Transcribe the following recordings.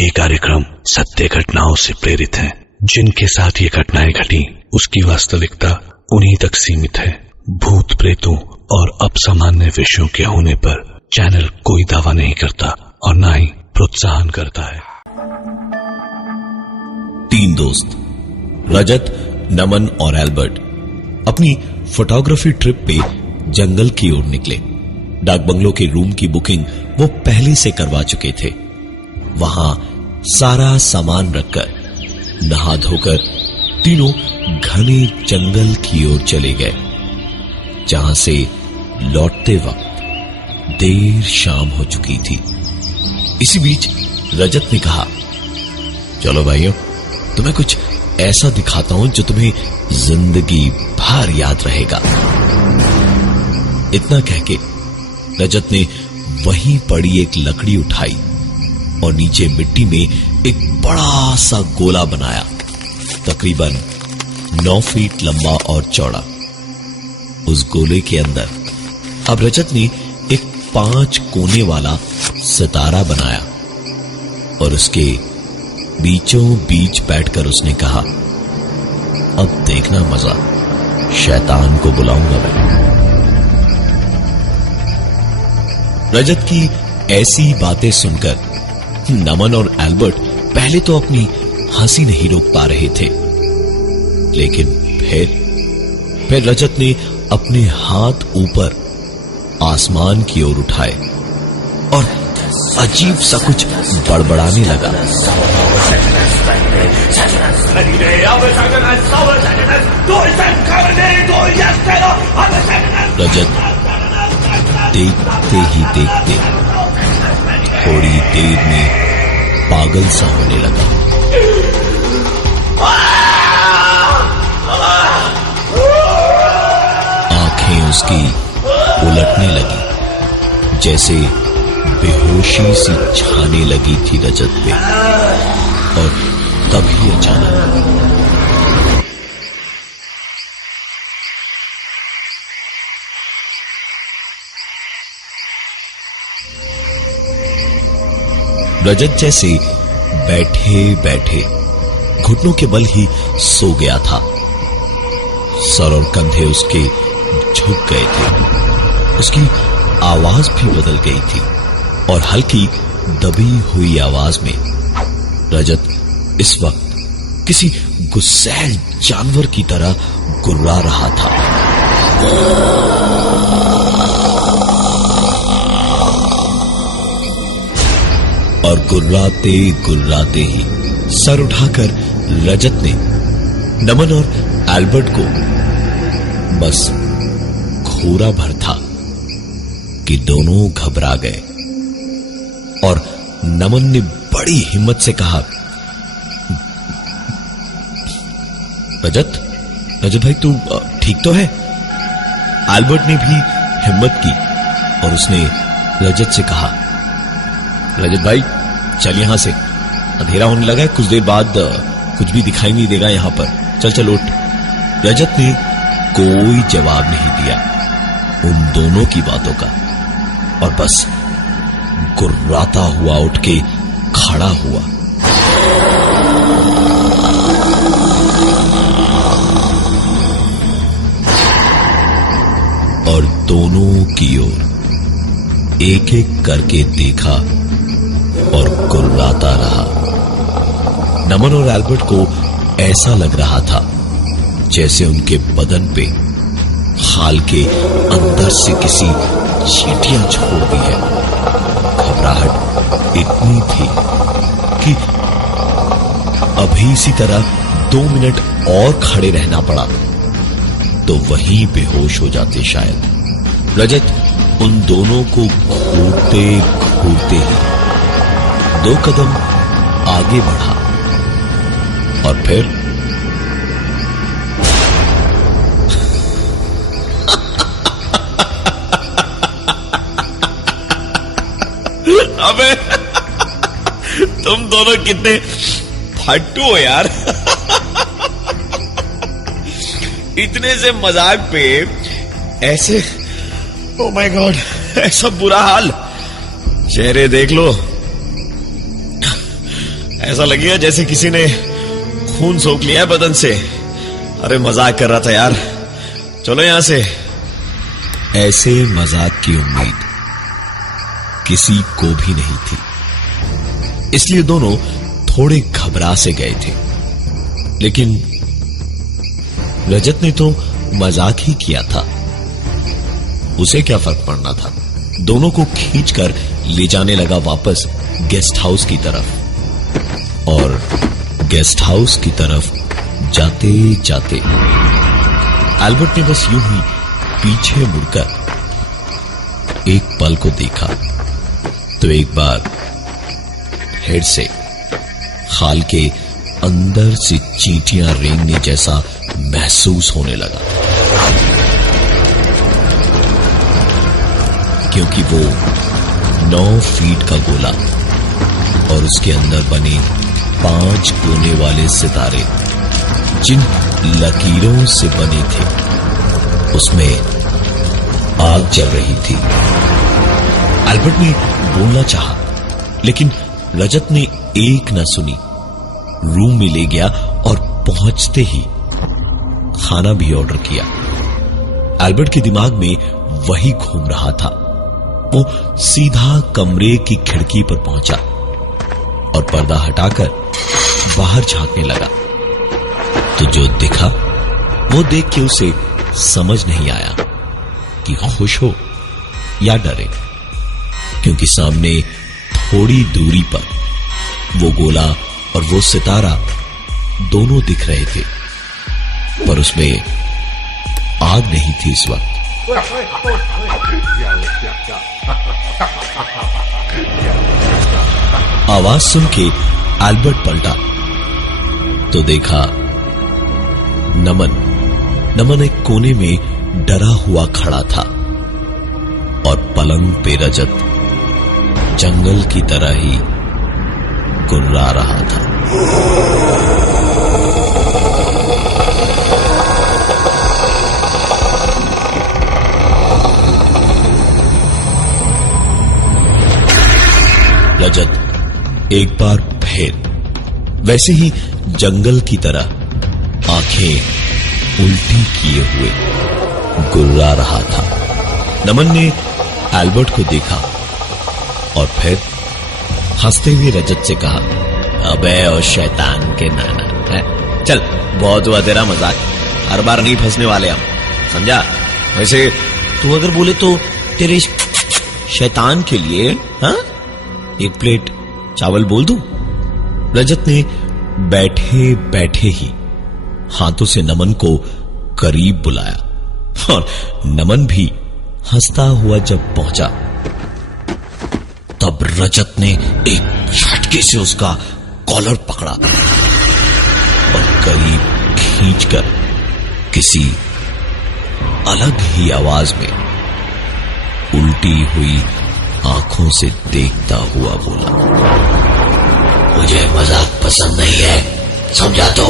ये कार्यक्रम सत्य घटनाओं से प्रेरित है। जिनके साथ ये घटनाएं घटी उसकी वास्तविकता उन्हीं तक सीमित है। भूत प्रेतों और अपसामान्य विषयों के होने पर चैनल कोई दावा नहीं करता और न ही प्रोत्साहन करता है। 3 दोस्त रजत, नमन और एल्बर्ट अपनी फोटोग्राफी ट्रिप पे जंगल की ओर निकले। डाक बंगलो के रूम की बुकिंग वो पहले से करवा चुके थे। वहां सारा सामान रखकर नहा धोकर तीनों घने जंगल की ओर चले गए, जहां से लौटते वक्त देर शाम हो चुकी थी। इसी बीच रजत ने कहा, चलो भाइयों, तुम्हें कुछ ऐसा दिखाता हूं जो तुम्हें जिंदगी भर याद रहेगा। इतना कहके रजत ने वहीं पड़ी एक लकड़ी उठाई और नीचे मिट्टी में एक बड़ा सा गोला बनाया, तकरीबन 9 फीट लंबा और चौड़ा। उस गोले के अंदर अब रजत ने एक 5 कोने वाला सितारा बनाया और उसके बीचों बीच बैठकर उसने कहा, अब देखना मजा, शैतान को बुलाऊंगा मैं। रजत की ऐसी बातें सुनकर नमन और एल्बर्ट पहले तो अपनी हंसी नहीं रोक पा रहे थे, लेकिन फिर रजत ने अपने हाथ ऊपर आसमान की ओर उठाए और अजीब सा कुछ बड़बड़ाने लगा। रजत देखते ही देखते थोड़ी देर में पागल सा होने लगा। आंखें उसकी उलटने लगी, जैसे बेहोशी सी छाने लगी थी रजत पे। और तभी अचानक रजत जैसे बैठे बैठे घुटनों के बल ही सो गया था। सर और कंधे उसके झुक गए थे। उसकी आवाज भी बदल गई थी और हल्की दबी हुई आवाज में रजत इस वक्त किसी गुस्सैल जानवर की तरह गुर्रा रहा था। और गुर्राते गुर्राते ही सर उठाकर रजत ने नमन और एल्बर्ट को बस घूरा भर था कि दोनों घबरा गए। और नमन ने बड़ी हिम्मत से कहा, रजत भाई तू ठीक तो है? एल्बर्ट ने भी हिम्मत की और उसने रजत से कहा, रजत भाई चल यहां से, अंधेरा होने लगा है, कुछ देर बाद कुछ भी दिखाई नहीं देगा यहां पर, चल चल उठ। रजत ने कोई जवाब नहीं दिया उन दोनों की बातों का और बस गुर्राता हुआ उठ के खड़ा हुआ। और दोनों की ओर एक एक करके देखा और गुर्राता रहा। नमन और एल्बर्ट को ऐसा लग रहा था जैसे उनके बदन पे खाल के अंदर से किसी चींटियां छोड़ दी है। घबराहट इतनी थी कि अभी इसी तरह 2 मिनट और खड़े रहना पड़ा तो वहीं बेहोश हो जाते शायद। रजत उन दोनों को घूरते घूरते ही 2 कदम आगे बढ़ा और फिर अबे तुम दोनों कितने फट्टू हो यार। इतने से मजाक पे ऐसे, ओ माय गॉड, ऐसा बुरा हाल। चेहरे देख लो, ऐसा लगेगा जैसे किसी ने खून सोख लिया है बदन से। अरे मजाक कर रहा था यार, चलो यहां से। ऐसे मजाक की उम्मीद किसी को भी नहीं थी, इसलिए दोनों थोड़े घबरा से गए थे। लेकिन रजत ने तो मजाक ही किया था, उसे क्या फर्क पड़ना था। दोनों को खींचकर ले जाने लगा वापस गेस्ट हाउस की तरफ। और गेस्ट हाउस की तरफ जाते जाते एल्बर्ट ने बस यूं ही पीछे मुड़कर एक पल को देखा तो एक बार फिर से खाल के अंदर से चींटियां रेंगने जैसा महसूस होने लगा, क्योंकि वो 9 फीट का गोला और उसके अंदर बने 5 कोने वाले सितारे जिन लकीरों से बने थे, उसमें आग जल रही थी। एल्बर्ट ने बोलना चाहा, लेकिन रजत ने एक न सुनी। रूम में ले गया और पहुंचते ही खाना भी ऑर्डर किया। एल्बर्ट के दिमाग में वही घूम रहा था। वो सीधा कमरे की खिड़की पर पहुंचा और पर्दा हटाकर बाहर झांकने लगा। तो जो दिखा वो देख के उसे समझ नहीं आया कि खुश हो या डरे, क्योंकि सामने थोड़ी दूरी पर वो गोला और वो सितारा दोनों दिख रहे थे, पर उसमें आग नहीं थी इस वक्त। आवाज सुन के एल्बर्ट पलटा तो देखा नमन एक कोने में डरा हुआ खड़ा था और पलंग पे रजत जंगल की तरह ही गुर्रा रहा था। रजत एक बार फिर वैसे ही जंगल की तरह आंखें उल्टी किए हुए गुर्रा रहा था। नमन ने एल्बर्ट को देखा और फिर हंसते हुए रजत से कहा, अबे ओ शैतान के नाना है, चल बहुत हुआ तेरा मजाक, हर बार नहीं फंसने वाले हम, समझा। वैसे तू अगर बोले तो तेरे शैतान के लिए हाँ 1 प्लेट चावल बोल दूं। रजत ने बैठे बैठे ही हाथों से नमन को करीब बुलाया और नमन भी हंसता हुआ जब पहुंचा तब रजत ने एक झटके से उसका कॉलर पकड़ा और करीब खींचकर किसी अलग ही आवाज में उल्टी हुई आंखों से देखता हुआ बोला, मुझे मजाक पसंद नहीं है, समझा। तो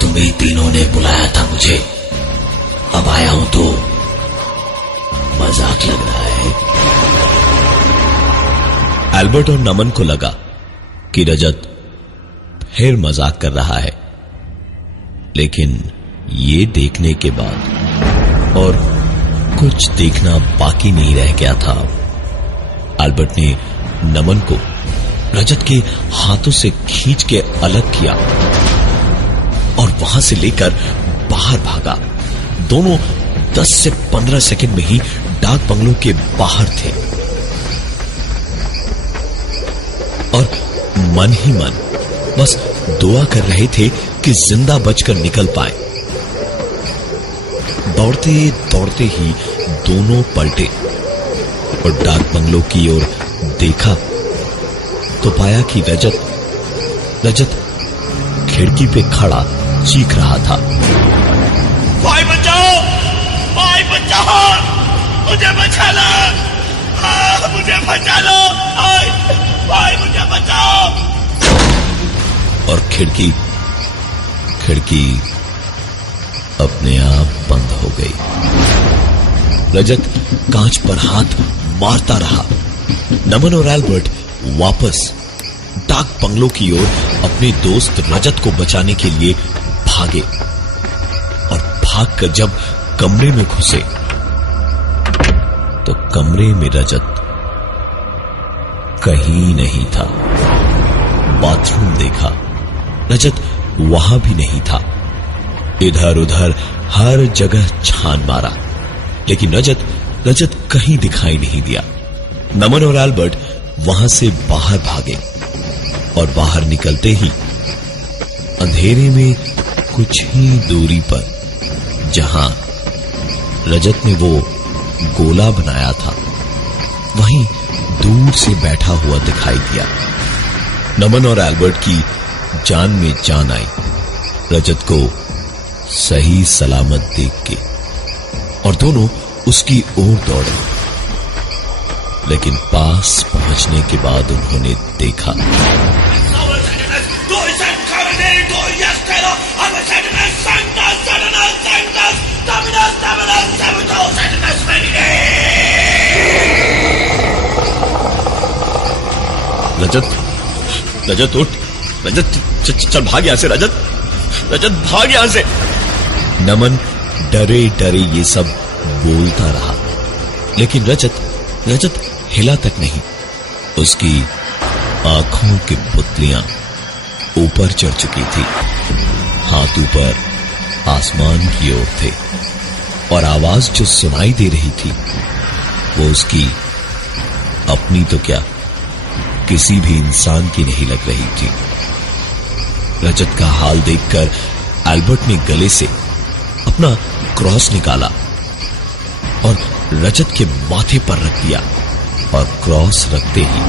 तुम्ही तीनों ने बुलाया था मुझे, अब आया हूं तो मजाक लग रहा है। एल्बर्ट और नमन को लगा कि रजत फिर मजाक कर रहा है, लेकिन ये देखने के बाद और कुछ देखना बाकी नहीं रह गया था। एल्बर्ट ने नमन को रजत के हाथों से खींच के अलग किया और वहां से लेकर बाहर भागा। दोनों 10 से 15 सेकंड में ही डाक बंगलों के बाहर थे और मन ही मन बस दुआ कर रहे थे कि जिंदा बचकर निकल पाए। दौड़ते दौड़ते ही दोनों पलटे और डाक बंगलों की ओर देखा तो पाया कि रजत खिड़की पे खड़ा चीख रहा था, भाई बचाओ, भाई बचाओ, मुझे बचा लो, मुझे बचा लो, भाई मुझे बचाओ। और खिड़की अपने आप बंद हो गई। रजत कांच पर हाथ मारता रहा। नमन और एल्बर्ट वापस डाक बंगलों की ओर अपने दोस्त रजत को बचाने के लिए भागे और भागकर जब कमरे में घुसे तो कमरे में रजत कहीं नहीं था। बाथरूम देखा, रजत वहां भी नहीं था। इधर उधर हर जगह छान मारा, लेकिन रजत कहीं दिखाई नहीं दिया। नमन और एल्बर्ट वहां से बाहर भागे और बाहर निकलते ही अंधेरे में कुछ ही दूरी पर जहां रजत ने वो गोला बनाया था, वहीं दूर से बैठा हुआ दिखाई दिया। नमन और एल्बर्ट की जान में जान आई रजत को सही सलामत देख के, और दोनों उसकी ओर दौड़े। लेकिन पास पहुंचने के बाद उन्होंने देखा रजत उठ, रजत चल भाग यहां से, रजत भाग यहां से। नमन डरे डरे ये सब बोलता रहा, लेकिन रजत हिला तक नहीं। उसकी आंखों की पुतलियां ऊपर चढ़ चुकी थी, हाथ ऊपर आसमान की ओर थे, और आवाज जो सुनाई दे रही थी वो उसकी अपनी तो क्या, किसी भी इंसान की नहीं लग रही थी। रजत का हाल देखकर एल्बर्ट ने गले से अपना क्रॉस निकाला और रजत के माथे पर रख दिया, और क्रॉस रखते ही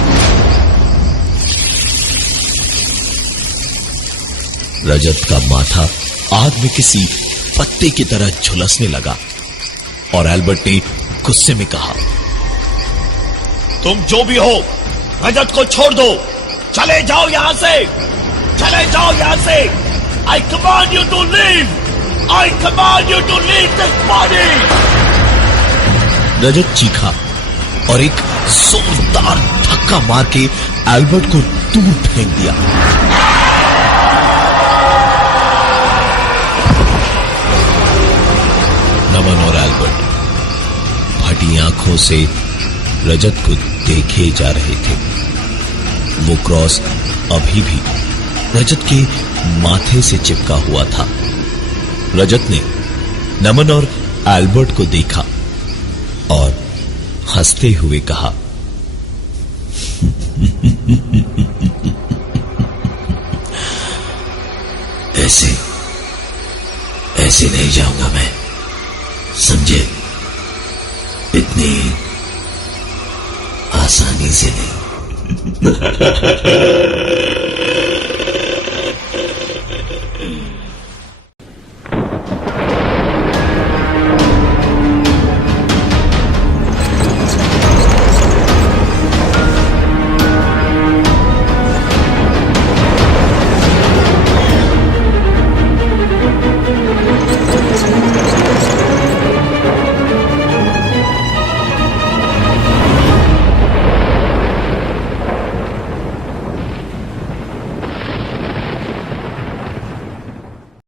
रजत का माथा आग में किसी पत्ते की तरह झुलसने लगा, और एल्बर्ट ने गुस्से में कहा, तुम जो भी हो रजत को छोड़ दो, चले जाओ यहां से, चले जाओ यहां से। I command you to leave! I command you to leave this body! रजत चीखा और एक जोरदार धक्का मार के एल्बर्ट को दूर फेंक दिया। नमन और एल्बर्ट फटी आंखों से रजत को देखे जा रहे थे। वो क्रॉस अभी भी रजत के माथे से चिपका हुआ था। रजत ने नमन और एल्बर्ट को देखा और हंसते हुए कहा, ऐसे नहीं जाऊंगा मैं, समझे? इतनी आसानी से नहीं।